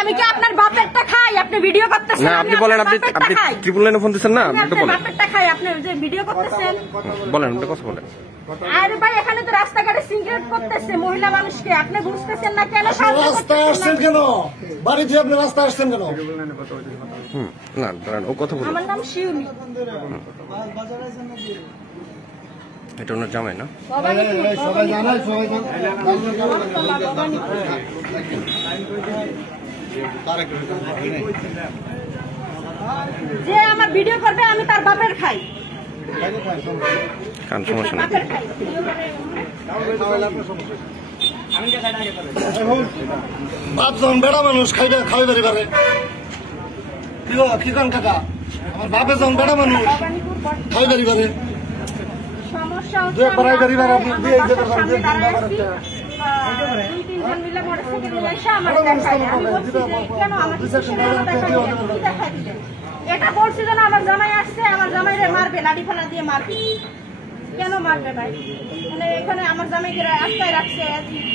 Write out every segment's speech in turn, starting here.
আমি কি আপনার বাপেরটা খাই? আপনি ভিডিও করতেছেন না, আপনি বলেন। আপনি ট্রিপল লাইনে ফোন দিচ্ছেন না, আপনি বলেন। বাপেরটা খাই, আপনি যে ভিডিও করতেছেন বলেন, আপনি কথা বলেন। আরে ভাই, এখানে তো রাস্তাঘাটে সিগারেট করতেছে মহিলা মানুষকে, আপনি বুঝতেছেন না কেন? রাস্তায় আসছেন কেন? বাড়িতে আপনি রাস্তায় আসছেন কেন? না দাঁড়ান, ও কথা বলুন। আমার নাম শিউলি। এটা ওনার জামাই না? সবাই জানায়, সবাই যে আমার ভিডিও করবে আমি তার বাপের খাই। কারণ সমস্যা নেই। বাপের খাই। বাপ যখন বেড়া মানুষ খাই বেরি পারে কি কান কাকা? আমার বাপে যখন বেড়া মানুষ খাই বেরি পারে সমস্যা যে প্রায় বেরি পারে আপনি দিয়ে যে সামনে দাঁড়ায় আছি, 2-3 জন মিলে মোটরসাইকেল এসে আমার দেখায়। আমি বলছি যে কেন আমাকে দেখায় দিলেন? এটা বলছি যেন আমার জামাই আসছে, আমার জামাইরে মারবে, লাঠি ফালা দিয়ে মারবে। কেন মারবে ভাই? মানে এখানে আমার জামাইকে আটকায় রাখছে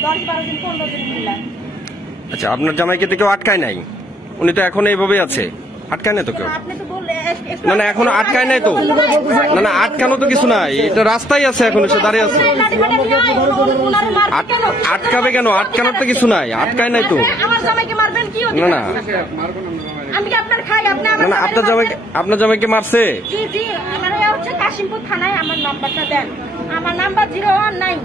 10-12 দিন 15 দিন মিলে। আচ্ছা, আপনার জামাইকে তো কেউ আটকায় নাই? উনি তো এখন এইভাবেই আছে, আটকায় নাই তো কেউ? আপনি তো বললে না এখনো আটকায় নাই তো। না আটকানো তো কিছু নাই, এটা রাস্তায় আছে, এখন এসে দাঁড়িয়ে আছে। আটকাবে কেন? আটকানোর তো কিছু নাই, আটকায় নাই তো। আমার জামাইকে মারবেন কি? না আমি কি আপনার খাই? আপনি আমার না আপনার জামাইকে মারছে? জি জি, আমার হচ্ছে কাশিমপুর থানায়। আমার নাম্বারটা দেন। আমার নাম্বার 019।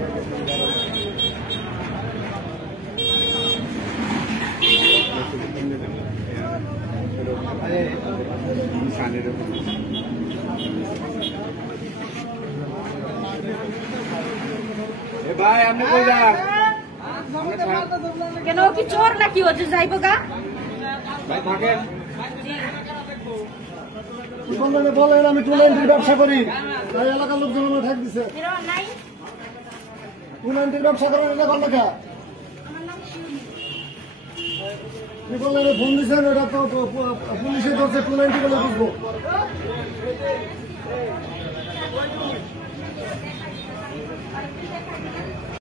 ভাই আপনি কই যান? কেন, ও কি চোর নাকি? ও যে যাইব গা? ভাই থাকেন। বলেন আমি টুলেন্টির ব্যবসা করি, তাই এলাকার লোকজন আমার ঠেক দিছে। 019। টুলেন্টির ব্যবসা করেন এলাকার লেখা আমার নাম শিউলি। ফোন দিচ্ছেন, এটা তো পুলিশে ধরছে, টুলেন্টি বলে বুঝবো।